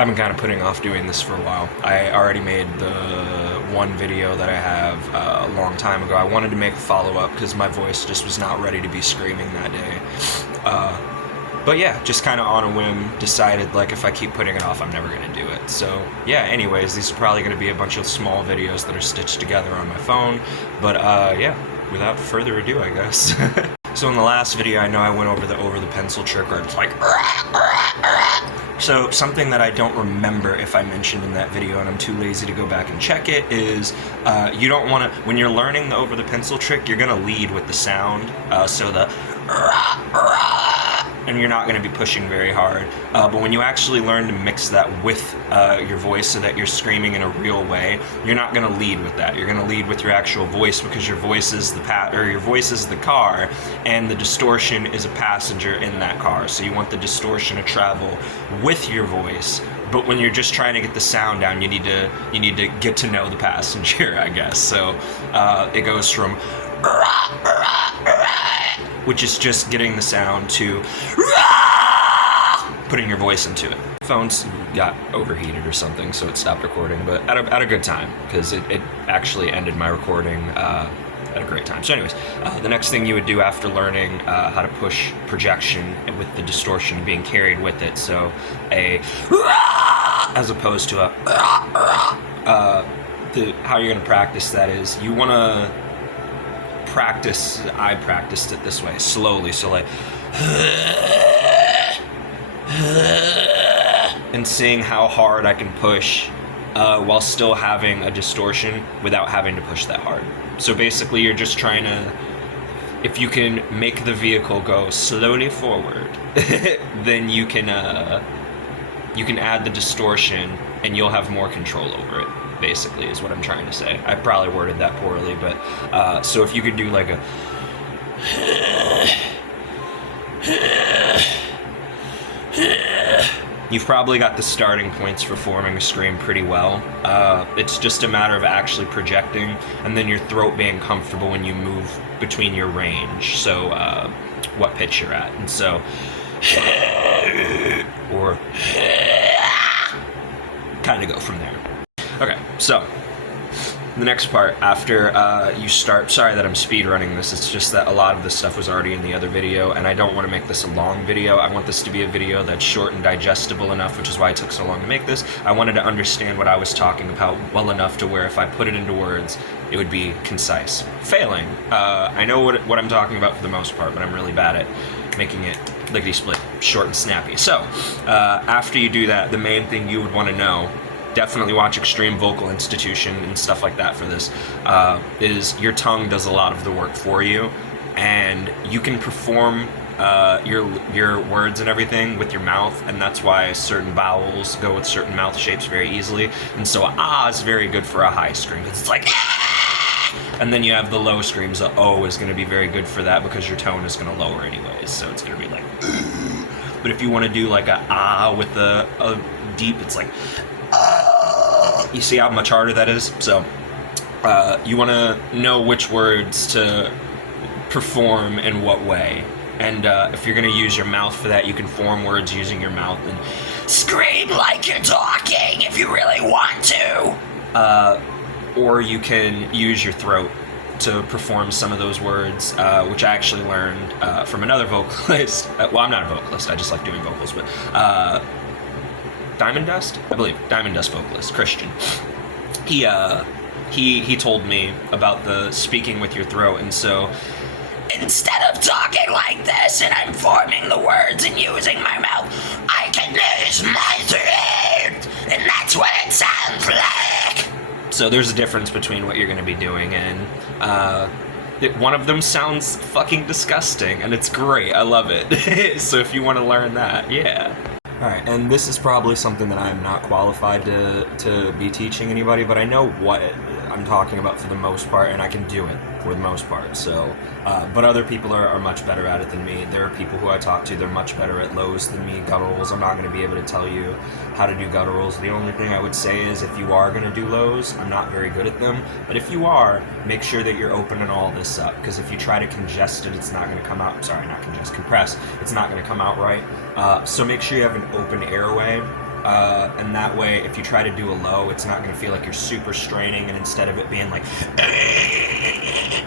I've been kind of putting off doing this for a while. I already made the one video that I have a long time ago. I wanted to make a follow-up because my voice just was not ready to be screaming that day. But yeah, just kind of on a whim, decided like if I keep putting it off, I'm never going to do it. So yeah, anyways, these are probably going to be a bunch of small videos that are stitched together on my phone. But yeah, without further ado, I guess. So in the last video, I know I went over the pencil trick where it's like... So something that I don't remember if I mentioned in that video, and I'm too lazy to go back and check it, is you don't want to, when you're learning the over the pencil trick, you're going to lead with the sound, so the and you're not going to be pushing very hard. But when you actually learn to mix that with your voice so that you're screaming in a real way, you're not going to lead with that. You're going to lead with your actual voice because your voice is your voice is the car, and the distortion is a passenger in that car. So you want the distortion to travel with your voice. But when you're just trying to get the sound down, you need to get to know the passenger, I guess. So it goes from which is just getting the sound to putting your voice into it. Phones got overheated or something, so it stopped recording, but at a good time, because it actually ended my recording at a great time. So anyways, the next thing you would do after learning how to push projection with the distortion being carried with it, so as opposed to how you're going to practice that is, you want to practice, I practiced it this way, slowly, so like, and seeing how hard I can push while still having a distortion without having to push that hard. So basically you're just trying to, if you can make the vehicle go slowly forward, then you can add the distortion and you'll have more control over it. Basically is what I'm trying to say. I probably worded that poorly, but so if you could do like a you've probably got the starting points for forming a scream pretty well. It's just a matter of actually projecting and then your throat being comfortable when you move between your range, so what pitch you're at, and so or kind of go from there. Okay, so the next part after you start, sorry that I'm speed running this, it's just that a lot of this stuff was already in the other video and I don't want to make this a long video. I want this to be a video that's short and digestible enough, which is why it took so long to make this. I wanted to understand what I was talking about well enough to where if I put it into words, it would be concise. Failing. I know what I'm talking about for the most part, but I'm really bad at making it lickety-split, short and snappy. So, after you do that, the main thing you would want to know, definitely watch Extreme Vocal Institution and stuff like that for this, is your tongue does a lot of the work for you, and you can perform your words and everything with your mouth, and that's why certain vowels go with certain mouth shapes very easily, and so is very good for a high scream, because it's like and then you have the low screams. The O is going to be very good for that because your tone is going to lower anyways, so it's going to be like but if you want to do like a with a deep, it's like you see how much harder that is? So you want to know which words to perform in what way. And if you're going to use your mouth for that, you can form words using your mouth and scream like you're talking if you really want to. Or you can use your throat to perform some of those words, which I actually learned from another vocalist. Well, I'm not a vocalist, I just like doing vocals, but Diamond Dust, I believe, Diamond Dust vocalist, Christian. He told me about the speaking with your throat, and so instead of talking like this and I'm forming the words and using my mouth, I can use my throat, and that's what it sounds like. So there's a difference between what you're going to be doing, and one of them sounds fucking disgusting, and it's great. I love it. So if you want to learn that, yeah. Alright, and this is probably something that I'm not qualified to be teaching anybody, but I know what I'm talking about for the most part, and I can do it for the most part, so, but other people are much better at it than me. There are people who I talk to, they're much better at lows than me. Gutturals, I'm not going to be able to tell you how to do gutturals. The only thing I would say is if you are going to do lows, I'm not very good at them, but if you are, make sure that you're opening all this up, because if you try to congest it, it's not going to come out, compress, it's not going to come out right. So make sure you have an open airway, and that way, if you try to do a low, it's not going to feel like you're super straining, and instead of it being like,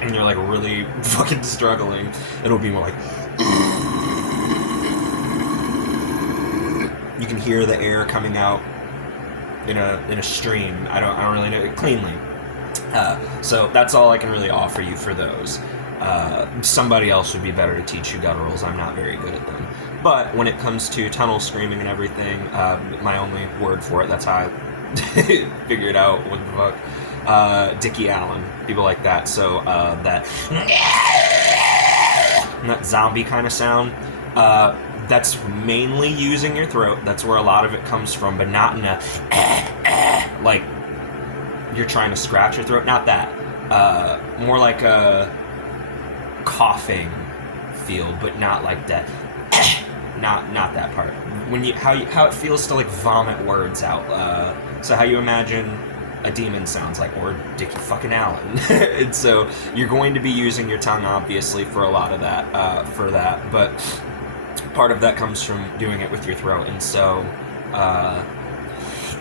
and you're like really fucking struggling, it'll be more like, you can hear the air coming out in a stream. I don't really know it cleanly. So that's all I can really offer you for those. Somebody else would be better to teach you gutturals. I'm not very good at them. But when it comes to tunnel screaming and everything, my only word for it, that's how I figured out what the fuck. Dickie Allen, people like that. So that zombie kind of sound, that's mainly using your throat. That's where a lot of it comes from, but not in a like you're trying to scratch your throat. Not that. More like a coughing feel, but not like that. Not that part. When how it feels to like vomit words out. So how you imagine a demon sounds like, or Dickie fucking Allen. And so you're going to be using your tongue, obviously, for a lot of that, for that. But part of that comes from doing it with your throat. And so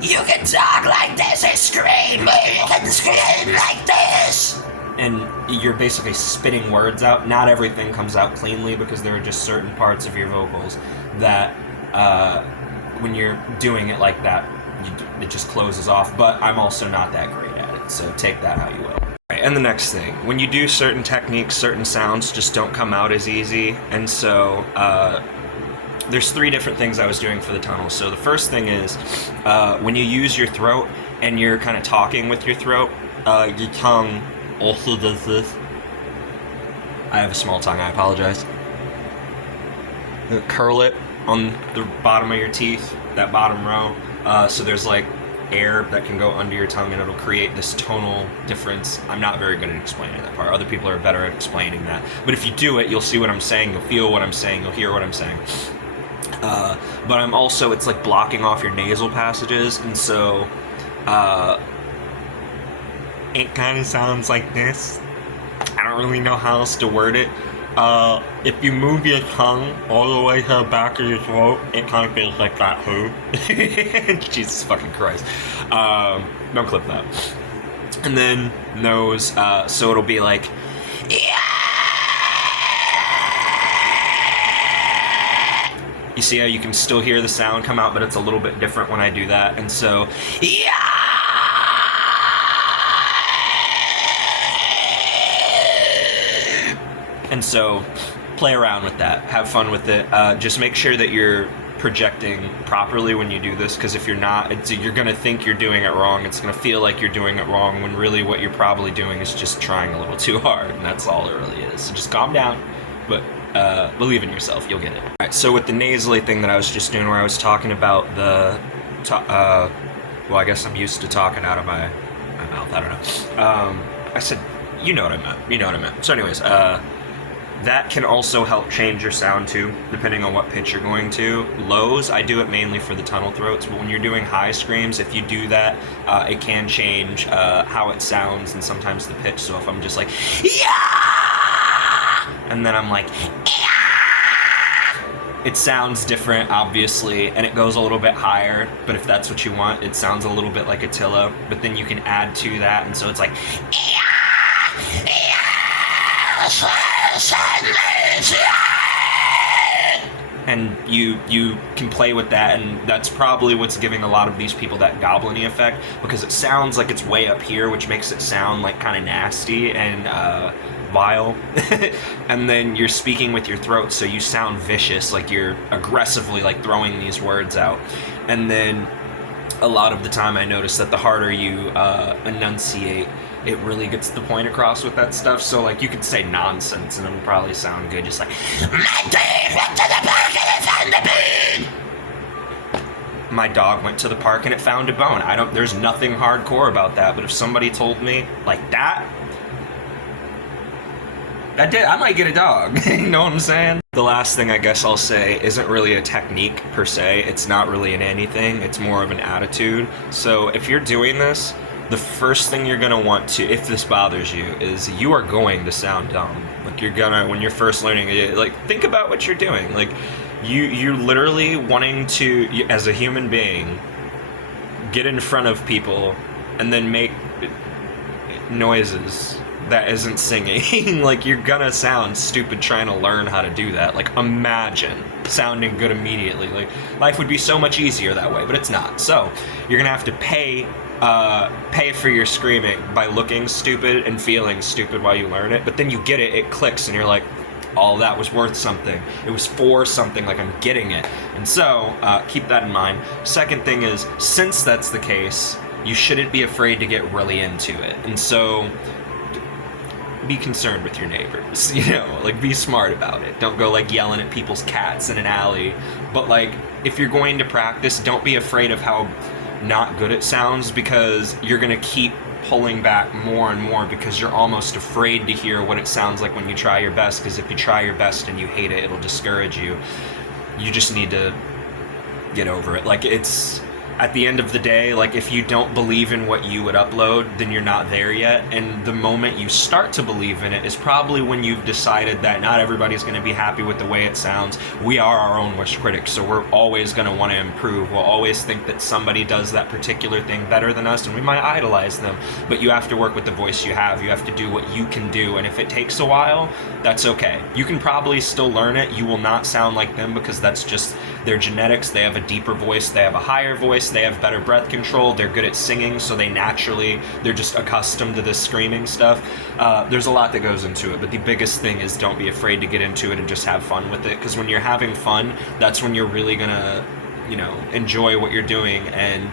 you can talk like this and scream, but you can scream like this. And you're basically spitting words out. Not everything comes out cleanly because there are just certain parts of your vocals that when you're doing it like that, it just closes off. But I'm also not that great at it, so take that how you will. Right, and the next thing, when you do certain techniques, certain sounds just don't come out as easy. And so there's 3 different things I was doing for the tunnel. So the first thing is when you use your throat and you're kind of talking with your throat, your tongue also does this. I have a small tongue, I apologize. Curl it on the bottom of your teeth, that bottom row. So there's like air that can go under your tongue and it'll create this tonal difference. I'm not very good at explaining that part. Other people are better at explaining that. But if you do it, you'll see what I'm saying, you'll feel what I'm saying, you'll hear what I'm saying. But I'm also, it's like blocking off your nasal passages, and so it kind of sounds like this. I don't really know how else to word it. If you move your tongue all the way to the back of your throat, it kind of feels like that. Who? Jesus fucking Christ. Don't clip that. And then nose, so it'll be like, yeah. You see how you can still hear the sound come out, but it's a little bit different when I do that. And so, yeah. And so, play around with that. Have fun with it. Just make sure that you're projecting properly when you do this, because if you're not, you're going to think you're doing it wrong. It's going to feel like you're doing it wrong, when really what you're probably doing is just trying a little too hard, and that's all it really is. So just calm down, but believe in yourself, you'll get it. All right, so with the nasally thing that I was just doing, where I was talking about the, well, I guess I'm used to talking out of my mouth, I don't know. I said, you know what I meant. So anyways, that can also help change your sound too, depending on what pitch you're going to. Lows, I do it mainly for the tunnel throats, but when you're doing high screams, if you do that, it can change how it sounds and sometimes the pitch. So if I'm just like, yeah! And then I'm like, yeah! It sounds different, obviously, and it goes a little bit higher, but if that's what you want, it sounds a little bit like Attila, but then you can add to that, and so it's like, yeah! Yeah! And you can play with that, and that's probably what's giving a lot of these people that goblin-y effect, because it sounds like it's way up here, which makes it sound like kind of nasty and vile. And then you're speaking with your throat, so you sound vicious, like you're aggressively like throwing these words out. And then a lot of the time I notice that the harder you enunciate, it really gets the point across with that stuff. So like you could say nonsense and it'll probably sound good, just like, my dog went to the park and it found a bone. My dog went to the park and it found a bone. There's nothing hardcore about that, but if somebody told me like that, I might get a dog. You know what I'm saying? The last thing I guess I'll say isn't really a technique per se. It's not really in anything. It's more of an attitude. So if you're doing this, the first thing you're gonna want to, if this bothers you, is you are going to sound dumb. Like you're gonna, when you're first learning it, like think about what you're doing. Like You're literally wanting to, as a human being, get in front of people and then make noises that isn't singing. Like, you're gonna sound stupid trying to learn how to do that. Like, imagine sounding good immediately. Like, life would be so much easier that way, but it's not. So you're gonna have to pay for your screaming by looking stupid and feeling stupid while you learn it. But then you get it, it clicks, and you're like, all that was worth something. It was for something, like I'm getting it. And so, keep that in mind. Second thing is, since that's the case, you shouldn't be afraid to get really into it. And so, be concerned with your neighbors, you know, like, be smart about it. Don't go, like, yelling at people's cats in an alley. But, like, if you're going to practice, don't be afraid of how not good it sounds, because you're gonna keep pulling back more and more because you're almost afraid to hear what it sounds like when you try your best, because if you try your best and you hate it, it'll discourage you. You just need to get over it. Like, it's, at the end of the day, like, if you don't believe in what you would upload, then you're not there yet. And the moment you start to believe in it is probably when you've decided that not everybody's going to be happy with the way it sounds. We are our own worst critics, so we're always going to want to improve. We'll always think that somebody does that particular thing better than us, and we might idolize them. But you have to work with the voice you have. You have to do what you can do, and if it takes a while, that's okay. You can probably still learn it. You will not sound like them because that's just their genetics. They have a deeper voice. They have a higher voice. They have better breath control. They're good at singing, so they're just accustomed to this screaming stuff. There's a lot that goes into it, but the biggest thing is don't be afraid to get into it and just have fun with it, because when you're having fun, that's when you're really gonna, you know, enjoy what you're doing, and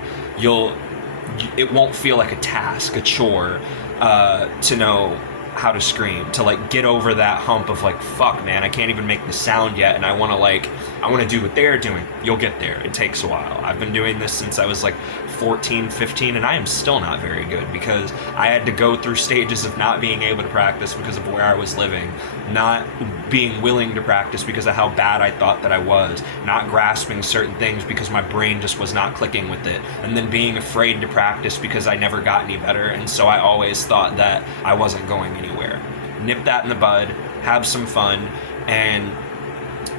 it won't feel like a task, a chore, to know how to scream, to, like, get over that hump of, like, fuck, man, I can't even make the sound yet, and I want to do what they're doing. You'll get there. It takes a while. I've been doing this since I was, like, 14, 15, and I am still not very good, because I had to go through stages of not being able to practice because of where I was living, not being willing to practice because of how bad I thought that I was, not grasping certain things because my brain just was not clicking with it, and then being afraid to practice because I never got any better, and so I always thought that I wasn't going anywhere. Nip that in the bud, have some fun, and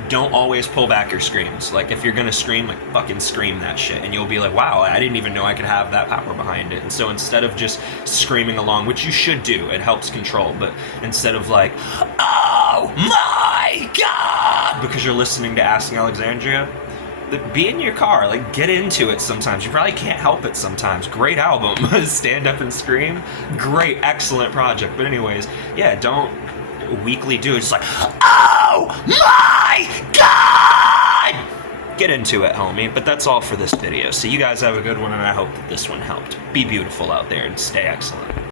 don't always pull back your screams. Like, if you're gonna scream, like, fucking scream that shit, and you'll be like, wow, I didn't even know I could have that power behind it. And so instead of just screaming along, which you should do, it helps control, but instead of like, oh my god, because you're listening to Asking Alexandria, be in your car, like, get into it sometimes. You probably can't help it sometimes. Great album. Stand Up and Scream. Great, excellent project. But anyways, yeah, don't weakly do it. Just like, oh my god! Get into it, homie. But that's all for this video. So you guys have a good one, and I hope that this one helped. Be beautiful out there and stay excellent.